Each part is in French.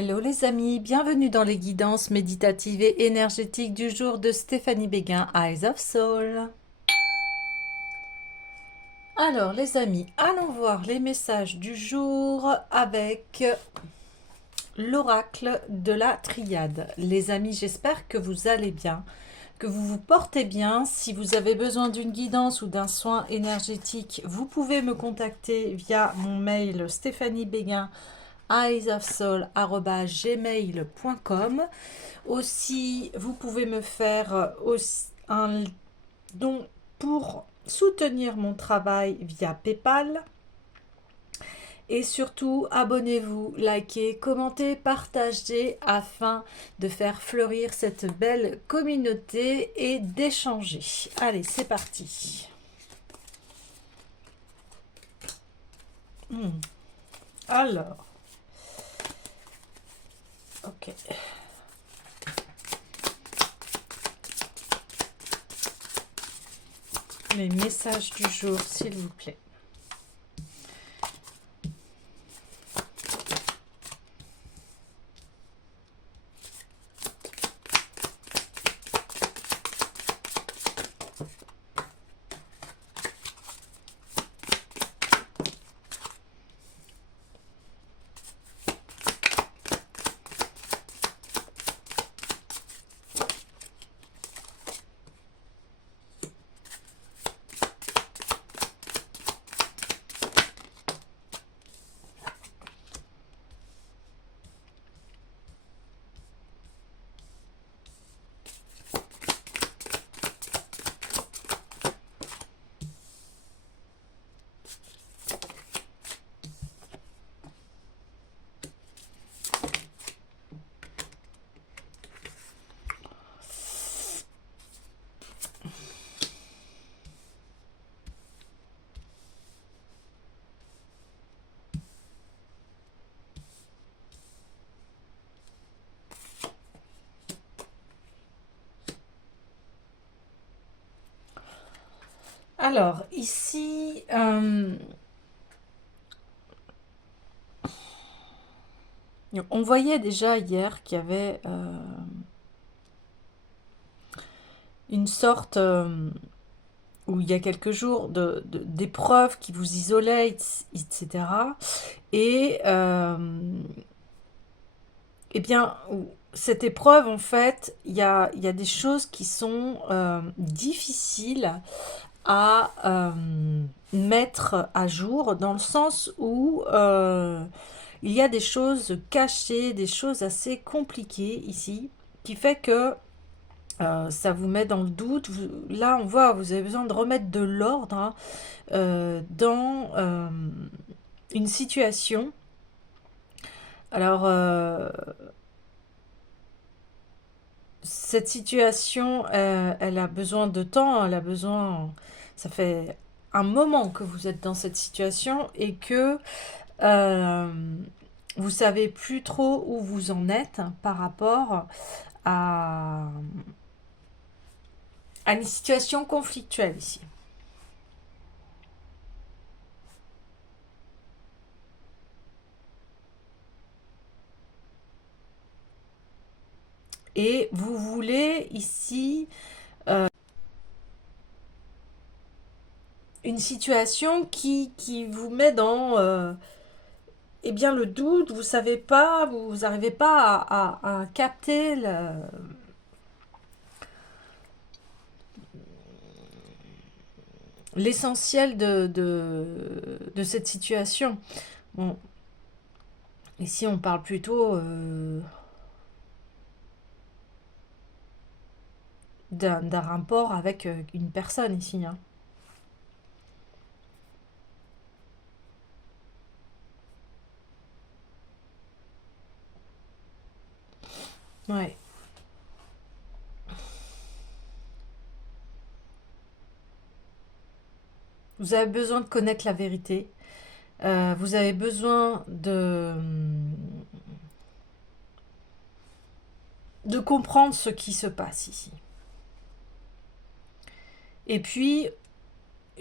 Hello les amis, bienvenue dans les guidances méditatives et énergétiques du jour de Stéphanie Béguin, Eyes of Soul. Alors les amis, allons voir les messages du jour avec l'oracle de la triade. Les amis, j'espère que vous allez bien, que vous vous portez bien. Si vous avez besoin d'une guidance ou d'un soin énergétique, vous pouvez me contacter via mon mail stéphaniebéguin eyesofsoul@gmail.com. Aussi, vous pouvez me faire un don pour soutenir mon travail via PayPal. Et surtout, abonnez-vous, likez, commentez, partagez afin de faire fleurir cette belle communauté et d'échanger. Allez, c'est parti. Alors, ok. Les messages du jour, s'il vous plaît. Alors, ici, on voyait déjà hier qu'il y avait une sorte, ou il y a quelques jours, d'épreuves qui vous isolaient, etc. Et, eh bien, cette épreuve, en fait, il y a des choses qui sont difficiles à mettre à jour, dans le sens où il y a des choses cachées, des choses assez compliquées ici, qui fait que ça vous met dans le doute. Là, on voit, vous avez besoin de remettre de l'ordre, hein, dans une situation. Alors, cette situation, elle a besoin de temps, elle a besoin. Ça fait un moment que vous êtes dans cette situation et que euh, vous savez plus trop où vous en êtes par rapport à, à une situation conflictuelle ici. Et vous voulez ici une situation qui vous met dans eh bien, le doute, vous savez pas, vous n'arrivez pas à capter l'essentiel de cette situation. Bon, ici on parle plutôt d'un rapport avec une personne ici, hein. Ouais. Vous avez besoin de connaître la vérité. Vous avez besoin de comprendre ce qui se passe ici. Et puis,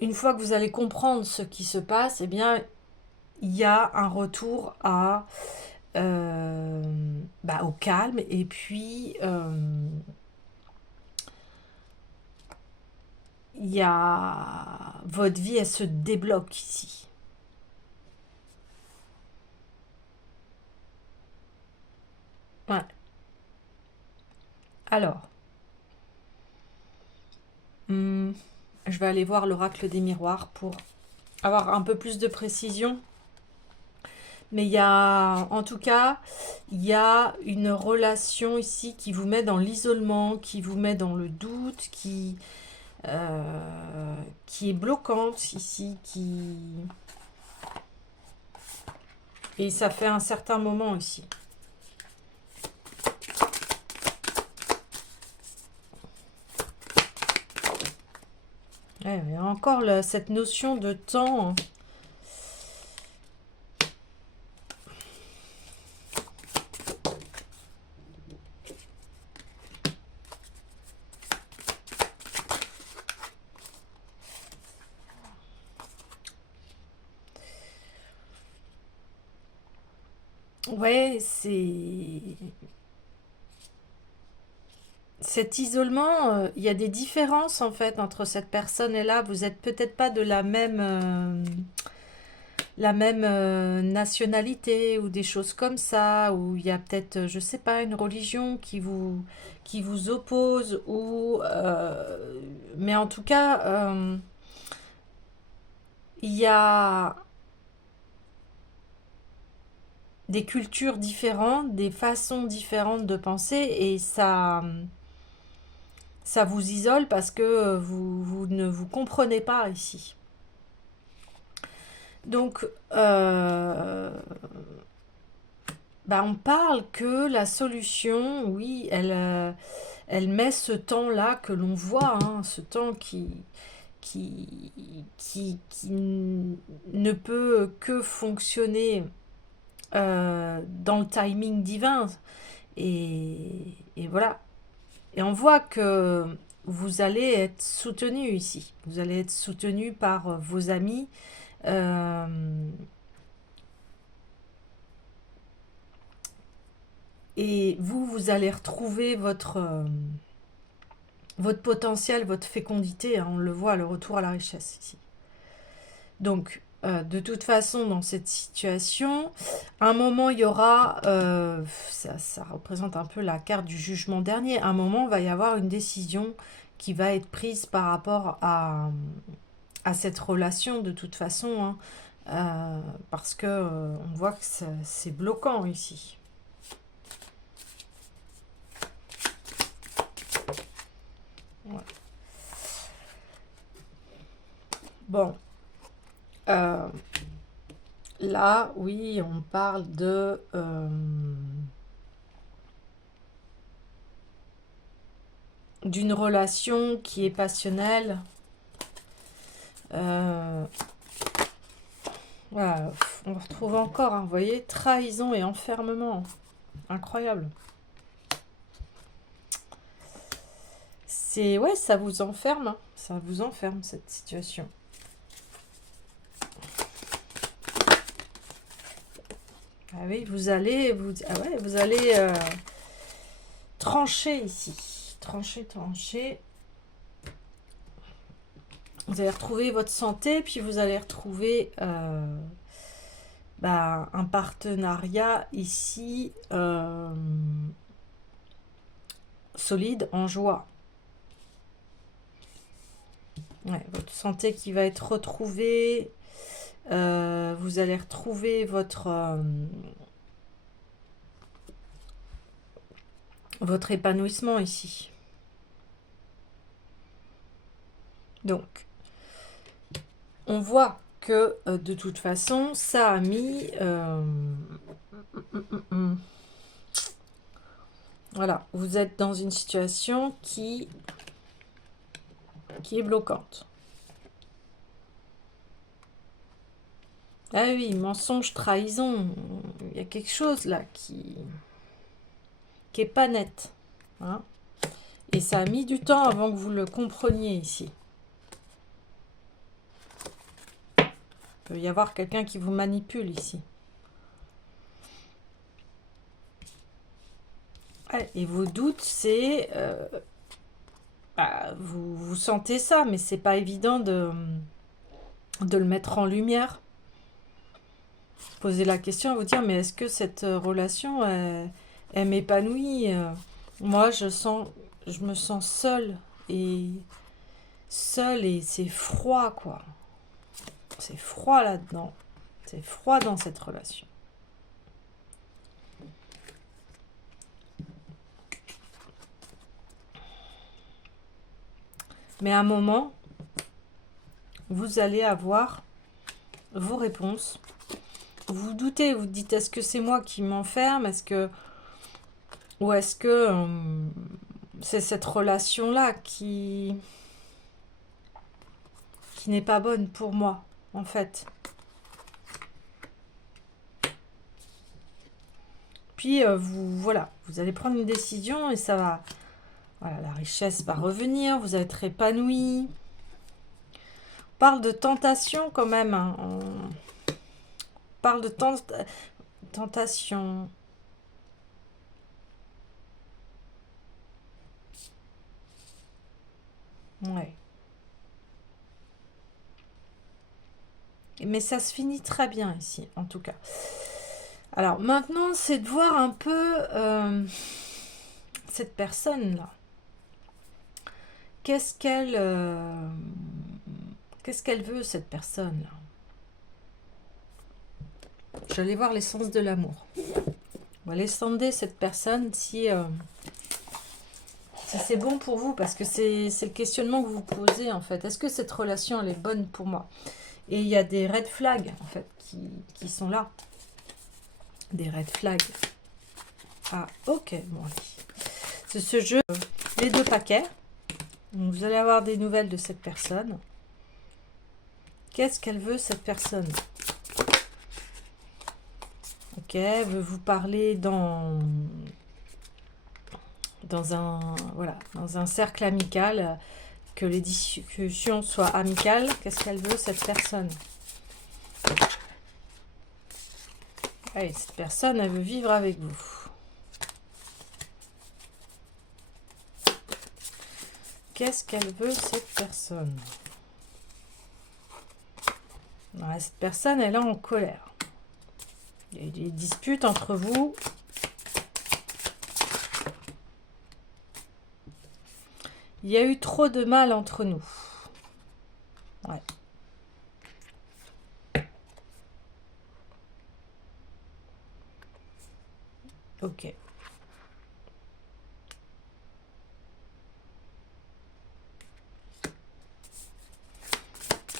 une fois que vous allez comprendre ce qui se passe, eh bien, il y a un retour à au calme. Et puis, il y a votre vie, elle se débloque ici. Ouais. Alors, hmm, je vais aller voir l'oracle des miroirs pour avoir un peu plus de précision. Mais il y a, en tout cas, il y a une relation ici qui vous met dans l'isolement, qui vous met dans le doute, qui est bloquante ici, et ça fait un certain moment ici. Ouais, il y a encore cette notion de temps. Ouais, c'est cet isolement. Il y a des différences en fait entre cette personne et là. Vous êtes peut-être pas de la même nationalité ou des choses comme ça, ou il y a peut-être, je sais pas, une religion qui vous oppose, mais en tout cas, il y a des cultures différentes, des façons différentes de penser, et ça vous isole parce que vous ne vous comprenez pas ici. Donc, on parle que la solution, oui, elle met ce temps-là que l'on voit, hein, ce temps qui ne peut que fonctionner dans le timing divin. Et voilà. Et on voit que vous allez être soutenu ici. Vous allez être soutenu par vos amis. euh, et vous allez retrouver votre potentiel, votre fécondité, hein, on le voit, le retour à la richesse ici. Donc, de toute façon, dans cette situation, à un moment, il y aura, ça représente un peu la carte du jugement dernier, à un moment, il va y avoir une décision qui va être prise par rapport à cette relation, de toute façon, hein, parce que on voit que c'est bloquant ici. Ouais. Bon, euh, là, oui, on parle d'une relation qui est passionnelle. Euh, voilà, on retrouve encore, hein, vous voyez, trahison et enfermement. Incroyable. Ouais, ça vous enferme, hein, ça vous enferme cette situation. Ah oui, vous allez trancher ici, trancher. Vous allez retrouver votre santé, puis vous allez retrouver un partenariat ici solide, en joie. Ouais, votre santé qui va être retrouvée. Vous allez retrouver votre épanouissement ici. Donc, on voit que de toute façon, ça a mis... voilà, vous êtes dans une situation qui est bloquante. Ah oui, mensonge, trahison, il y a quelque chose là qui est pas net, hein. Et ça a mis du temps avant que vous le compreniez ici. Il peut y avoir quelqu'un qui vous manipule ici. Ouais, et vos doutes, c'est... bah, vous sentez ça, mais c'est pas évident de le mettre en lumière. Poser la question, vous dire, mais est-ce que cette relation, elle m'épanouit moi, je me sens et seule et c'est froid, quoi. C'est froid là-dedans. C'est froid dans cette relation. Mais à un moment, vous allez avoir vos réponses. Vous doutez, vous dites, est-ce que c'est moi qui m'enferme? Ou est-ce que c'est cette relation-là qui n'est pas bonne pour moi, en fait? Puis, voilà, vous allez prendre une décision et ça va... Voilà, la richesse va revenir, vous allez être épanoui. On parle de tentation quand même, hein. On parle de tentation. Ouais. Mais ça se finit très bien ici, en tout cas. Alors maintenant, c'est de voir un peu cette personne-là. Qu'est-ce qu'elle veut, cette personne-là? J'allais voir l'essence de l'amour. On va aller sonder cette personne si c'est bon pour vous, parce que c'est le questionnement que vous posez, en fait. Est-ce que cette relation, elle est bonne pour moi? Et il y a des red flags, en fait, qui sont là. Des red flags. Ah, ok, bon, allez. C'est ce jeu, les 2 paquets. Donc, vous allez avoir des nouvelles de cette personne. Qu'est-ce qu'elle veut, cette personne? Ok, elle veut vous parler dans un cercle amical, que les discussions soient amicales. Qu'est-ce qu'elle veut, cette personne? Allez, cette personne, elle veut vivre avec vous. Qu'est-ce qu'elle veut, cette personne? Ouais, cette personne, elle est en colère. Il y a des disputes entre vous. Il y a eu trop de mal entre nous. Ouais. Ok.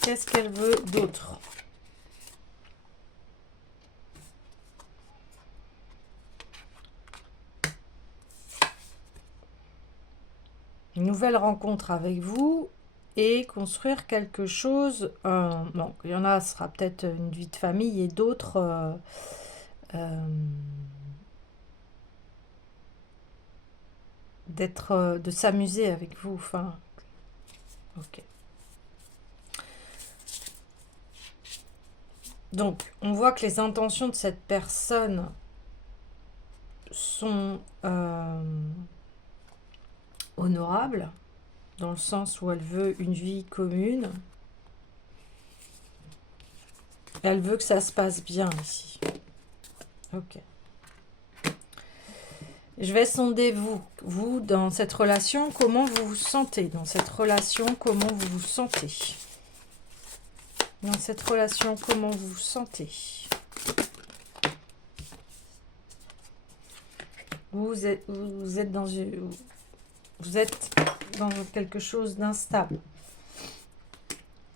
Qu'est-ce qu'elle veut d'autre? Une nouvelle rencontre avec vous et construire quelque chose. Bon, il y en a, ce sera peut-être une vie de famille et d'autres... de s'amuser avec vous. Enfin, ok. Donc, on voit que les intentions de cette personne sont honorables, dans le sens où elle veut une vie commune. Elle veut que ça se passe bien ici. Ok. Je vais sonder vous dans cette relation, comment vous vous sentez dans cette relation, comment vous vous sentez dans cette relation, comment vous vous sentez. Vous êtes dans quelque chose d'instable.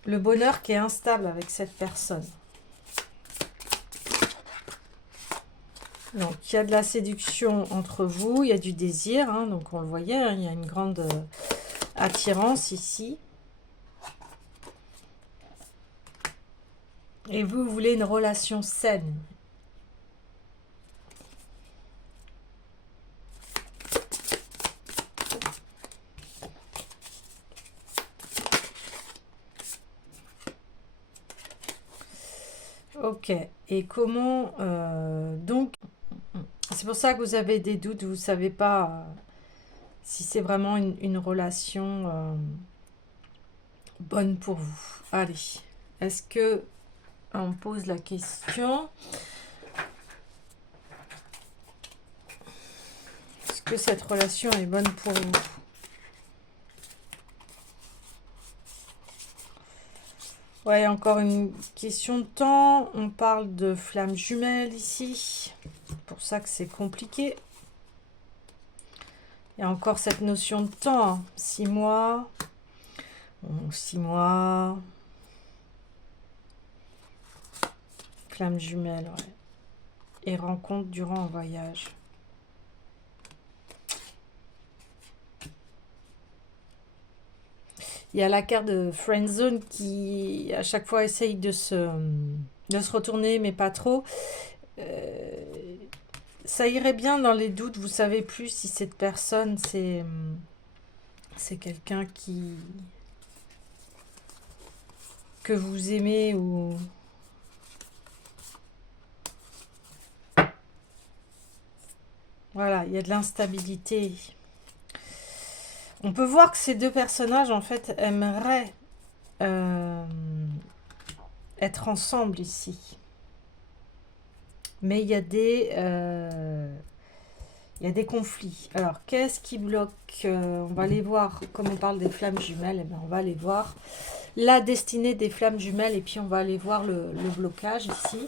Le bonheur qui est instable avec cette personne. Donc, il y a de la séduction entre vous, il y a du désir, hein, donc on le voyait, hein, il y a une grande attirance ici. Et vous voulez une relation saine. Ok, et comment donc C'est pour ça que vous avez des doutes, vous ne savez pas si c'est vraiment une relation bonne pour vous. Allez, est-ce que on pose la question, est-ce que cette relation est bonne pour vous? Ouais, encore une question de temps. On parle de flammes jumelles ici. C'est pour ça que c'est compliqué. Il y a encore cette notion de temps. 6 mois. 6 mois. Flammes jumelles, ouais. Et rencontre durant un voyage. Il y a la carte de Friendzone qui, à chaque fois, essaye de se retourner, mais pas trop. Ça irait bien dans les doutes. Vous savez plus si cette personne, c'est quelqu'un que vous aimez ou... Voilà, il y a de l'instabilité. On peut voir que ces deux personnages, en fait, aimeraient être ensemble ici. Mais il y a des conflits. Alors, qu'est-ce qui bloque? On va aller voir, comme on parle des flammes jumelles, eh bien, on va aller voir la destinée des flammes jumelles et puis on va aller voir le blocage ici.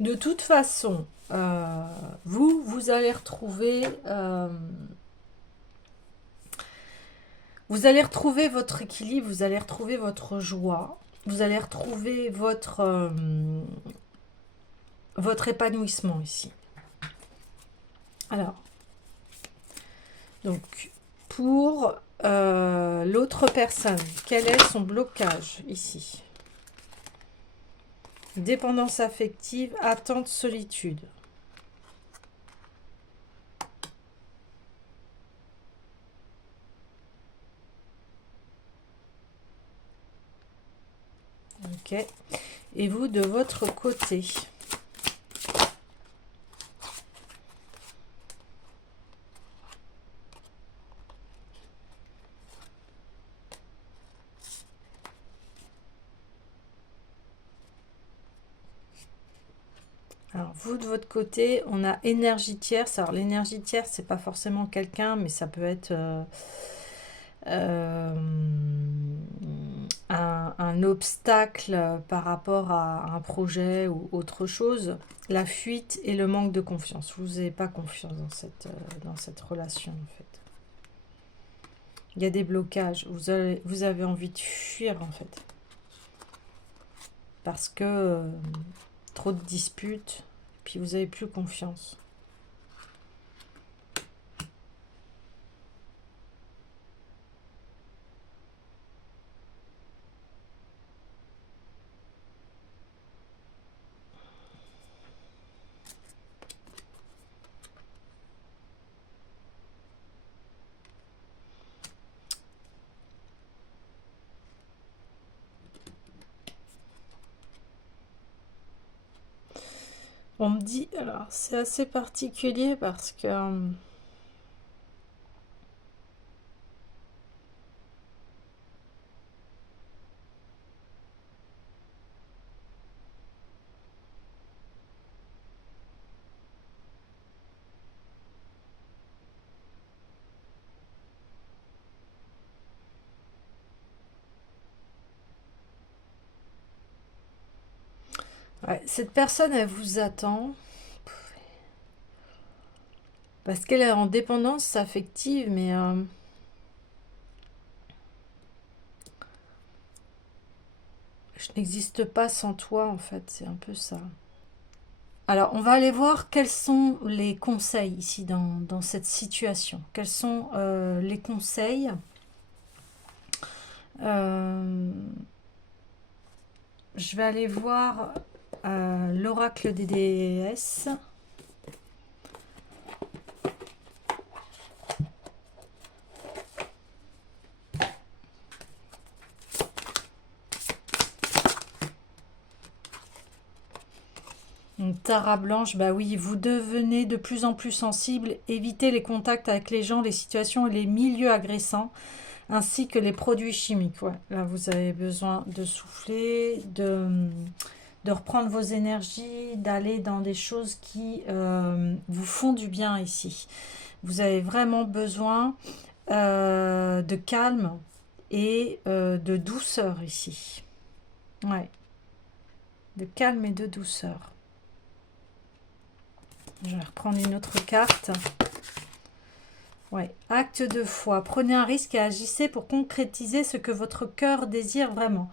De toute façon, vous allez retrouver... vous allez retrouver votre équilibre, vous allez retrouver votre joie, vous allez retrouver votre épanouissement ici. Alors, donc, pour l'autre personne, quel est son blocage ici? Dépendance affective, attente, solitude. Ok. Et vous, de votre côté? Alors, vous, de votre côté, on a énergie tierce. Alors, l'énergie tierce, c'est pas forcément quelqu'un, mais ça peut être un obstacle par rapport à un projet ou autre chose. La fuite et le manque de confiance. Vous n'avez pas confiance dans cette relation, en fait. Il y a des blocages. Vous avez envie de fuir, en fait. Parce que trop de disputes, puis vous n'avez plus confiance. On me dit, alors c'est assez particulier parce que ouais, cette personne, elle vous attend parce qu'elle est en dépendance affective, mais je n'existe pas sans toi, en fait, c'est un peu ça. Alors, on va aller voir quels sont les conseils ici dans cette situation. Quels sont les conseils je vais aller voir l'oracle des déesses. Tara Blanche, bah oui, vous devenez de plus en plus sensible. Évitez les contacts avec les gens, les situations et les milieux agressants, ainsi que les produits chimiques. Ouais. Là, vous avez besoin de souffler, de reprendre vos énergies, d'aller dans des choses qui vous font du bien ici. Vous avez vraiment besoin de calme et de douceur ici. Ouais, de calme et de douceur. Je vais reprendre une autre carte. Ouais, acte de foi. Prenez un risque et agissez pour concrétiser ce que votre cœur désire vraiment.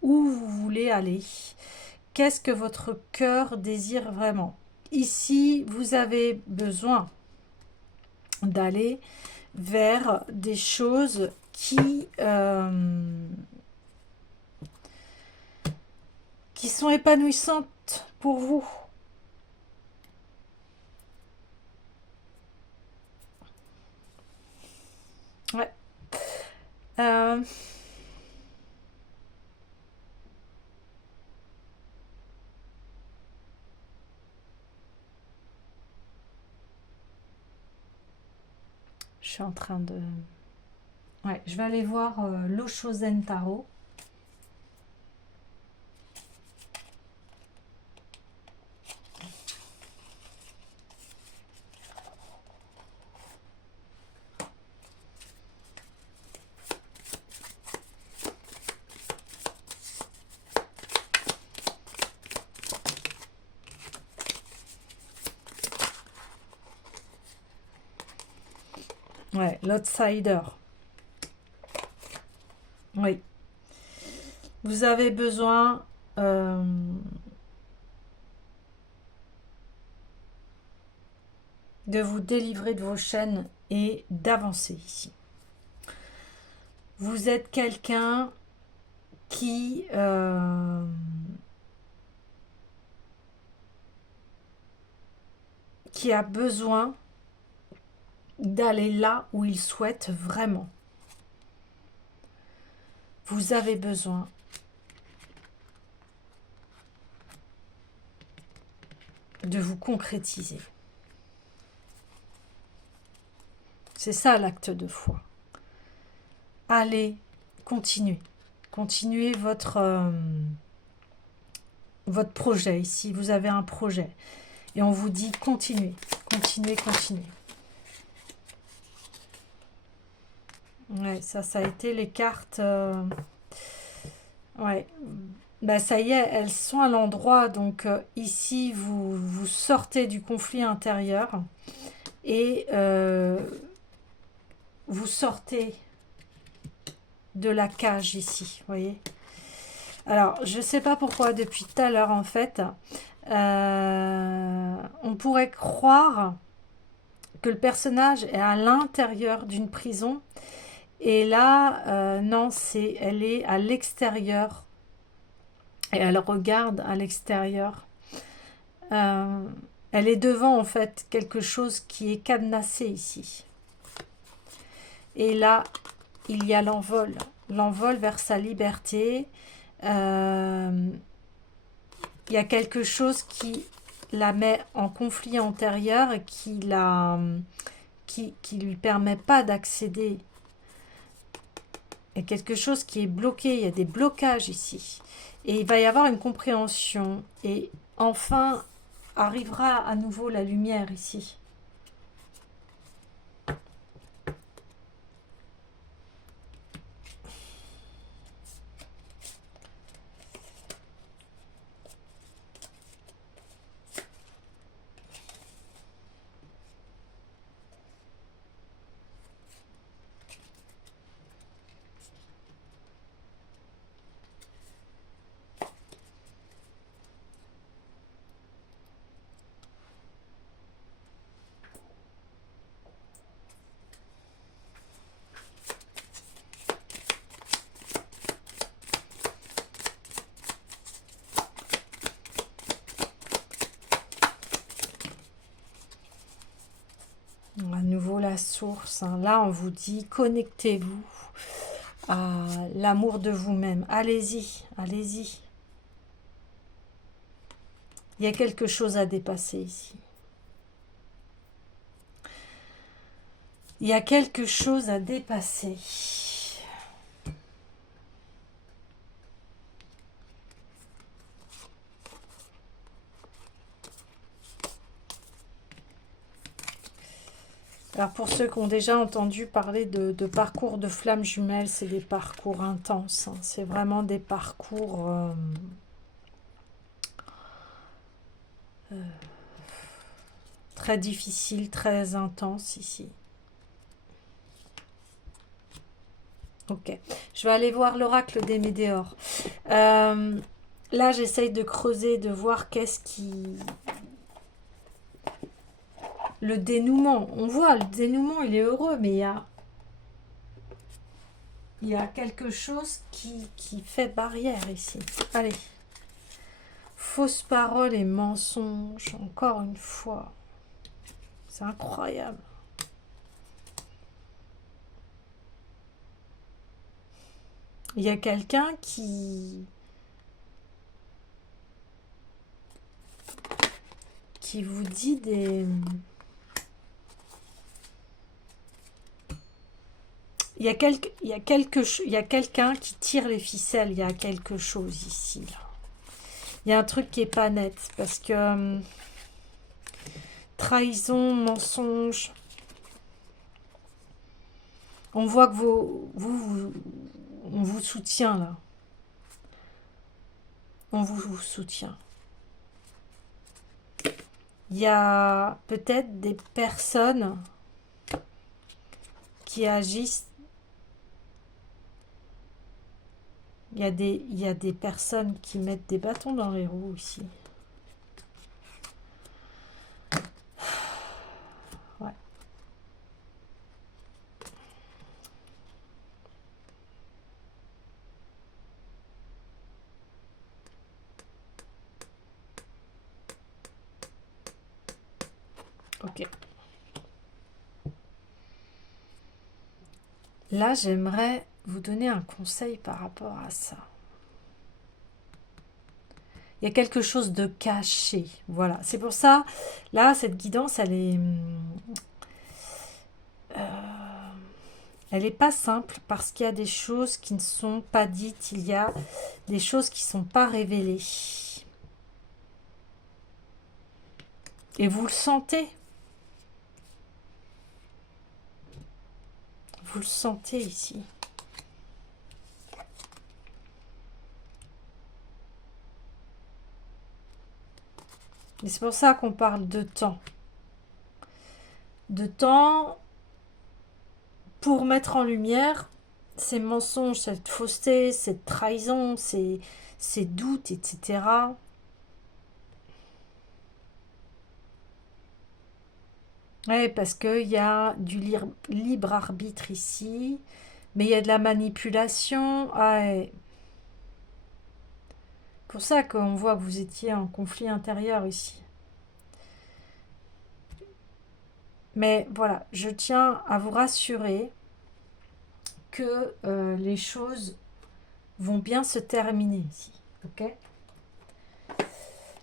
Où vous voulez aller? Qu'est-ce que votre cœur désire vraiment? Ici, vous avez besoin d'aller vers des choses qui sont épanouissantes pour vous. Ouais. Euh, je suis en train de... Ouais, je vais aller voir l'Oshozen Tarot. Ouais, l'outsider. Oui. Vous avez besoin de vous délivrer de vos chaînes et d'avancer ici. Vous êtes quelqu'un qui a besoin d'aller là où il souhaite vraiment. Vous avez besoin de vous concrétiser. C'est ça l'acte de foi. Allez, continuez. Continuez votre projet ici. Vous avez un projet. Et on vous dit continuez, continuez, continuez. Ouais, ça a été les cartes. Ouais. Bah, ça y est, elles sont à l'endroit. Donc ici, vous sortez du conflit intérieur et vous sortez de la cage ici, vous voyez. Alors, je ne sais pas pourquoi depuis tout à l'heure, en fait, on pourrait croire que le personnage est à l'intérieur d'une prison. Et là, non, elle est à l'extérieur. Et elle regarde à l'extérieur. Elle est devant, en fait, quelque chose qui est cadenassé ici. Et là, il y a l'envol. L'envol vers sa liberté. Il y a quelque chose qui la met en conflit antérieur et qui lui permet pas d'accéder. Il y a quelque chose qui est bloqué, il y a des blocages ici. Et il va y avoir une compréhension. Et enfin, arrivera à nouveau la lumière ici. À nouveau la source. Hein. Là, on vous dit, connectez-vous à l'amour de vous-même. Allez-y, allez-y. Il y a quelque chose à dépasser ici. Il y a quelque chose à dépasser. Alors pour ceux qui ont déjà entendu parler de parcours de flammes jumelles, c'est des parcours intenses, hein. C'est vraiment des parcours très difficiles, très intenses ici. Ok, je vais aller voir l'oracle des météores. Là, j'essaye de creuser, de voir qu'est-ce qui... Le dénouement, on voit, le dénouement, il est heureux, mais il y a quelque chose qui fait barrière ici. Allez. Fausses paroles et mensonges, encore une fois. C'est incroyable. Il y a quelqu'un qui vous dit des... Il y a quelqu'un qui tire les ficelles, il y a quelque chose ici. Là. Il y a un truc qui est pas net, parce que trahison, mensonge, on voit que on vous soutient là. On vous soutient. Il y a peut-être des personnes qui agissent. Il y a des personnes qui mettent des bâtons dans les roues ici. Ouais. Ok. Là, j'aimerais vous donner un conseil par rapport à ça. Il y a quelque chose de caché. Voilà. C'est pour ça, là, cette guidance, elle est pas simple parce qu'il y a des choses qui ne sont pas dites. Il y a des choses qui ne sont pas révélées. Et vous le sentez. Vous le sentez ici. Et c'est pour ça qu'on parle de temps. De temps pour mettre en lumière ces mensonges, cette fausseté, cette trahison, ces doutes, etc. Ouais, parce qu'il y a du libre arbitre ici, mais il y a de la manipulation. Ouais. Pour ça qu'on voit que vous étiez en conflit intérieur ici. Mais voilà, je tiens à vous rassurer que les choses vont bien se terminer ici. Ok ?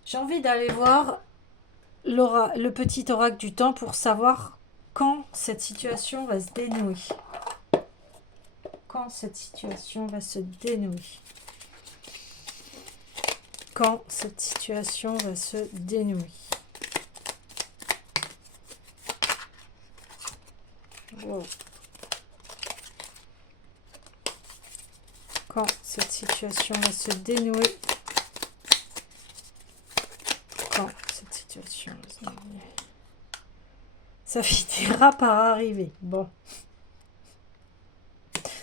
J'ai envie d'aller voir le petit oracle du temps pour savoir quand cette situation va se dénouer. Quand cette situation va se dénouer. Quand cette situation va se dénouer. Wow. Quand cette situation va se dénouer. Quand cette situation va se dénouer. Ça finira par arriver. Bon.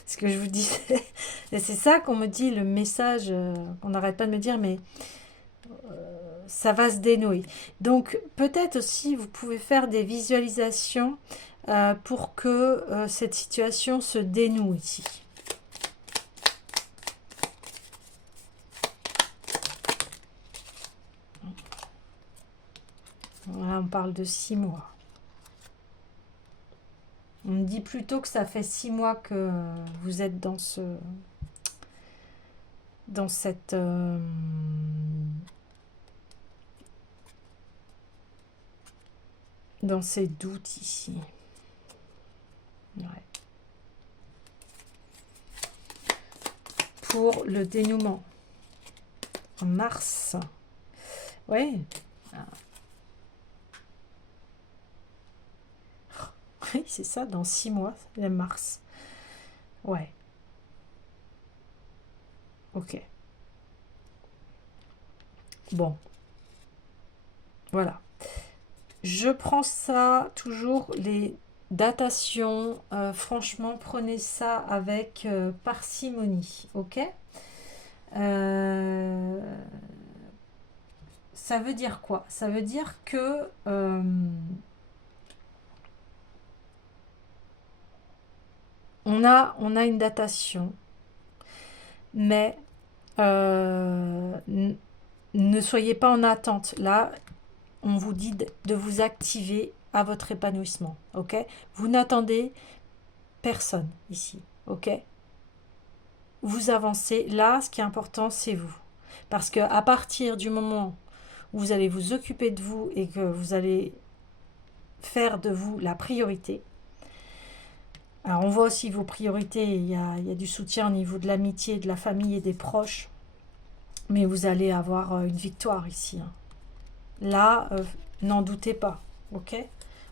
Ce que je vous disais. Et c'est ça qu'on me dit, le message qu'on n'arrête pas de me dire, mais ça va se dénouer. Donc peut-être aussi vous pouvez faire des visualisations pour que cette situation se dénoue ici. Voilà, on parle de 6 mois. On me dit plutôt que ça fait 6 mois que vous êtes dans cette dans ces doutes ici. Ouais. Pour le dénouement. En mars. Ouais. Oui, c'est ça, dans 6 mois, le mars. Ouais. Ok. Bon. Voilà. Je prends ça, toujours les datations. Franchement, prenez ça avec parcimonie. Ok. Ça veut dire quoi? Ça veut dire que on a une datation, mais ne soyez pas en attente. Là, on vous dit de vous activer à votre épanouissement. Ok? Vous n'attendez personne ici. Ok? Vous avancez. Là, ce qui est important, c'est vous. Parce que à partir du moment où vous allez vous occuper de vous et que vous allez faire de vous la priorité, alors on voit aussi vos priorités, il y a du soutien au niveau de l'amitié, de la famille et des proches, mais vous allez avoir une victoire ici. Hein. Là, n'en doutez pas, ok?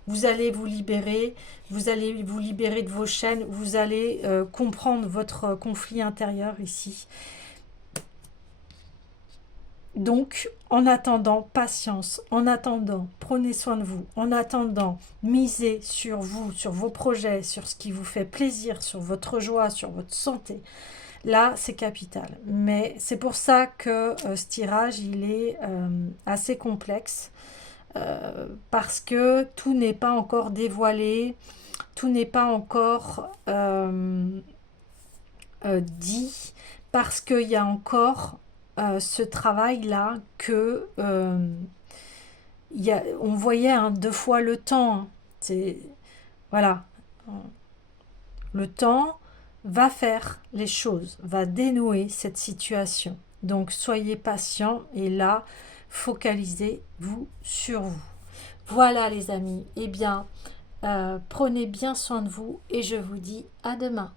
Vous allez vous libérer de vos chaînes, vous allez comprendre votre conflit intérieur ici. Donc, en attendant, patience, en attendant, prenez soin de vous, en attendant, misez sur vous, sur vos projets, sur ce qui vous fait plaisir, sur votre joie, sur votre santé. Là, c'est capital. Mais c'est pour ça que ce tirage, il est assez complexe. Parce que tout n'est pas encore dévoilé, tout n'est pas encore dit, parce qu'il y a encore ce travail-là que on voyait hein, 2 fois le temps. Hein. C'est voilà, le temps va faire les choses, va dénouer cette situation. Donc soyez patient et là, focalisez-vous sur vous. Voilà les amis, eh bien, prenez bien soin de vous et je vous dis à demain.